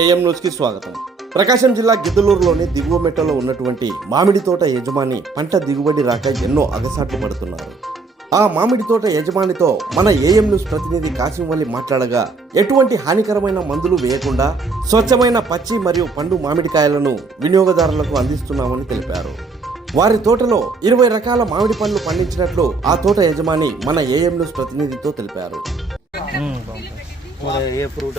AM న్యూస్కి స్వాగతం. ప్రకాశం జిల్లా గిద్దలూరులోని దిగువ మెట్టలో ఉన్నటువంటి మామిడి తోట యజమాని పంట దిగుబడి రాక ఎన్నో అగసాట్లు పడుతున్నారు. ఆ మామిడి తోట యజమానితో మన ఏఎం న్యూస్ ప్రతినిధి కాసింవల్లి మాట్లాడగా ఎటువంటి హానికరమైన మందులు వేయకుండా స్వచ్ఛమైన పచ్చి మరియు పండు మామిడికాయలను వినియోగదారులకు అందిస్తున్నామని తెలిపారు. వారి తోటలో ఇరవై రకాల మామిడి పండ్లు పండించినట్లు ఆ తోట యజమాని మన ఏఎం న్యూస్ ప్రతినిధితో తెలిపారు. ఏ ఫ్రూట్?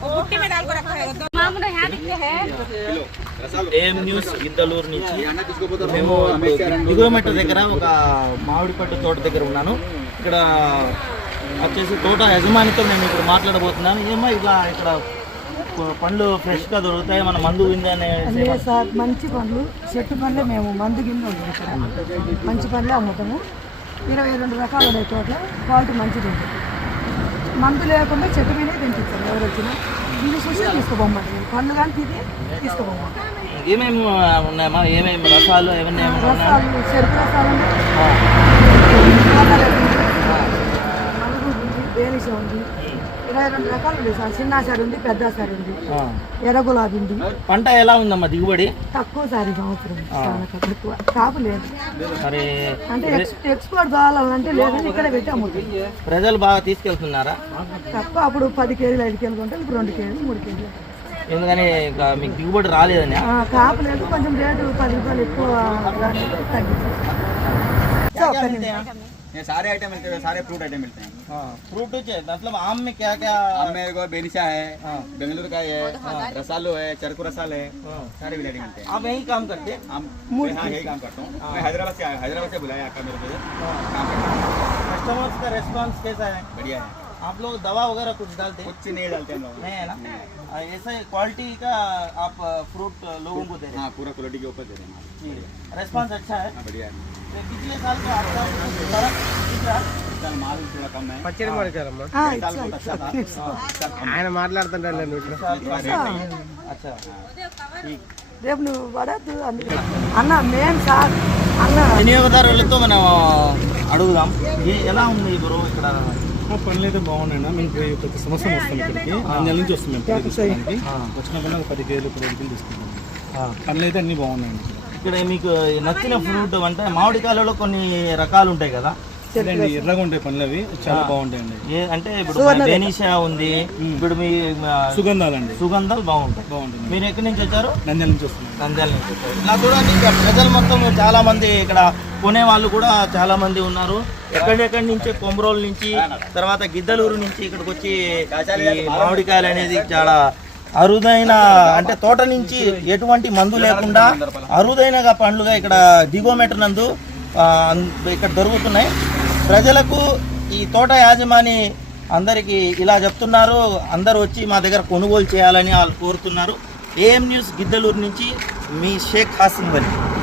बुट्टी में डाल कर रखा है मामूला यहाँ दिखते हैं ఏం న్యూస్ గిద్దలూరు నుంచి మేము దిగువ మెట్ట దగ్గర ఒక మామిడి పట్టు తోట దగ్గర ఉన్నాను ఇక్కడ వచ్చేసి తోట యజమానితో నేను ఇప్పుడు మాట్లాడబోతున్నాను ఏమో ఇలా ఇక్కడ ప- పండ్లు ఫ్రెష్గా దొరుకుతాయి మన మందు ఉంది అనే లేదు సార్ మంచి పండ్లు చెట్టు పండ్లే మేము మందు కింద ఉంది ఇక్కడ మంచి పండ్లే అమ్ముతాము ఇరవై రెండు రకాలు ఉన్నాయి తోట క్వాలిటీ మంచిది ఉంటుంది మందు లేకుండా చెట్టు మీదే తింటారు ఎవరు వచ్చినా ఇది చూసి తీసుకోబొమ్మండి పండ్లు కానీ తిని తీసుకోబొమ్మండి ఏమేమి ఉన్నాయమ్మా ఏమేమి రసాలు ఏమన్నా? రసాలు చెరుకు రసాలు ఉంది, బేనిష ఉంది. ఇరవై రెండు రకాలు ఉంది సార్. చిన్న సారి ఉంది పెద్ద సారి ఉంది. ఎర్ర గులాబీ ఉంది. పంట ఎలా ఉందమ్మా దిగుబడి? తక్కువ సారి సంవత్సరం. చాలా తక్కువ. కాపు లేదు. మరి అంటే ఎక్స్- ఎక్స్పోర్ట్ కావాలంటే లేదని ఇక్కడ పెట్టి అమ్ముతుంది ప్రజలు బాగా తీసుకెళ్తున్నారా? తక్కువ అప్పుడు పది కేజీలు ఐదు కేజీలు కొంటే ఇప్పుడు రెండు కేజీలు మూడు కేజీలు. ఎందుకని మీకు దిగుబడి రాలేదని? కాపు లేదు. కొంచెం రేటు పది రూపాయలు ఎక్కువ తగ్గించారు ये सारे आइटम मिलते हैं सारे फ्रूट आइटम मिलते हैं। फ्रूट मतलब आम में क्या क्या आम में को बेनिशा है बेंगलुरु का है रसालो है चरकू रसाल है सारे वैरायटी मिलते हैं। आप यही काम करते हैं? हम हाँ यही काम करता हूँ। मैं हैदराबाद से आया हैदराबाद से बुलाया आपका मेरे को। काम करता हूँ। कस्टमर्स का रेस्पॉन्स कैसा है? बढ़िया है। आप लोग दवा वगैरह कुछ डालते हैं कुछ नहीं डालते हम लोग नहीं है ना आ, ऐसे क्वालिटी का आप फ्रूट लोगों को दे रहे हाँ पूरा क्वालिटी के ऊपर दे रहे हैं हैं रेस्पॉन्स अच्छा है हाँ बढ़िया है तो पिछले साल का आपका फर्क दिख रहा है? इस साल माल थोड़ा कम है పచ్చడి మాట్లాడమ్మా ఆ, इस साल ఇచ్చా, बहुत अच्छा था ఇచ్చా. हाँ, इस साल कम ఆయన మాట్లాడుతుంటారు నోట్లో अच्छा రేపు నువ్వు పడద్దు అందుకే అన్న మేం సార్ అన్న వినియోగదారులతో మనం అడుగుదాం ఏ- ఎలా ఉంది బ్రో ఇక్కడ ఆ పనులు అయితే బాగున్నాయి మేము ప్రతి- సంవత్సరం వస్తాం ఇక్కడికి. నంద్యాల నుంచి వస్తాం మేము పనులు తీసుకోవడానికి వచ్చినప్పుడు ఒక పది కేజీలు పది కేజీలు తీసుకుంటాం. పనులు అయితే అన్ని బాగున్నాయండి ఇక్కడ. మీకు నచ్చిన ఫ్రూట్ అంటే మామిడికాయలలో కొన్ని రకాలు ఉంటాయి కదా. ఎర్రగా ఉంటాయి పనులు అవి చాలా బాగుంటాయండి. అంటే ఇప్పుడు బెనీషా ఉంది ఇప్పుడు మీ సుగంధాలు బాగుంటాయి. బాగుంటుంది. మీరు ఎక్కడి నుంచి వచ్చారు? నంద్యాల నుంచి వస్తున్నాం నంద్యాల నుంచి వచ్చారు. ఇలా చూడండి ఇక్కడ ప్రజలు మొత్తం చాలా మంది ఇక్కడ కొనే వాళ్ళు కూడా చాలా మంది ఉన్నారు. ఎక్కడెక్కడి నుంచి? కొమరోలు నుంచి తర్వాత గిద్దలూరు నుంచి ఇక్కడికి వచ్చి ఈ మామిడికాయలు అనేది చాలా అరుదైన అంటే తోట నుంచి ఎటువంటి మందు లేకుండా అరుదైనగా పండ్లుగా ఇక్కడ దిగోమెటర్ నందు ఇక్కడ దొరుకుతున్నాయి. ప్రజలకు ఈ తోట యాజమాని అందరికీ ఇలా చెప్తున్నారు. అందరూ వచ్చి మా దగ్గర కొనుగోలు చేయాలని వాళ్ళు కోరుతున్నారు. ఏఎం న్యూస్ గిద్దలూరు నుంచి మీ షేక్ హాసిన్ వలి